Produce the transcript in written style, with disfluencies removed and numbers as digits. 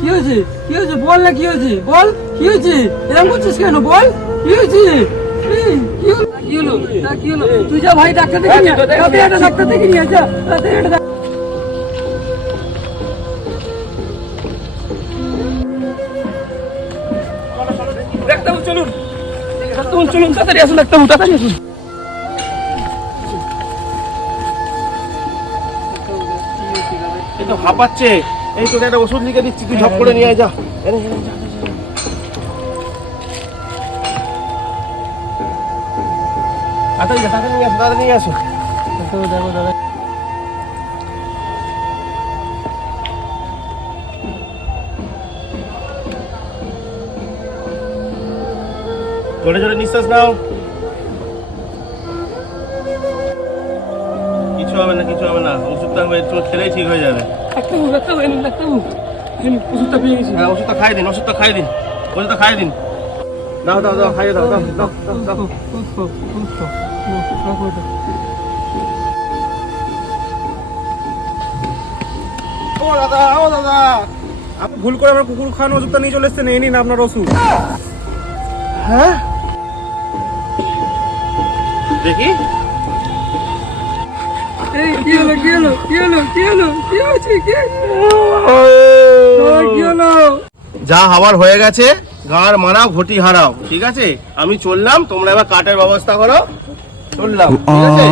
কি হয়েছে? কি হয়েছে বল না, কি হয়েছে বল, কি হয়েছে? এরকম করছিস কেন বল, কি হয়েছে? কি হলো? কি হলো? কি হলো? তুই যা ভাই, ডাক্তার দেখে নিয়ে আয়, ডাক্তার দেখে নিয়ে আয়, যা ডাক্তার চলুন, চলুন তাড়াতাড়ি আসুন, ডাক্তার তাড়াতাড়ি আসুন। এই তো হাঁপাচ্ছে, এই তোকে একটা ওষুধ লিখে দিচ্ছি, তুই ঝপ করে নিয়ে আয়, যা। তাড়াতাড়ি নিয়ে আসো। দেখো দাদা, জোরে জোরে নিঃশ্বাস নাও। কিছু হবে না, কিছু হবে না, ওষুধটা খেলেই ঠিক হয়ে যাবে। ওষুধটা পেয়ে গেছি। হ্যাঁ, ওষুধটা খাই দিন, ওষুধটা খাই দিন, ওষুধটা খাই দিন। দাও দাও দাও, খাইয়ে দাও, দাও দাও দাও। ও দাদা, ও দাদা, আপনি ভুল করে আমার কুকুর খাওয়ানো ওষুধটা নিয়ে চলে এসেছেন, এই নিন আপনার ওষুধ। হ্যাঁ দেখি। কি হলো? কি হলো? কি হলো? কি হলো? কি হয়েছে? কি হলো? যা হওয়ার হয়ে গেছে, গাঁড় মারাও, ঘটি হারাও, ঠিক আছে? আমি চললাম, তোমরা এবার কাটের ব্যবস্থা করো। চললাম, ঠিক আছে?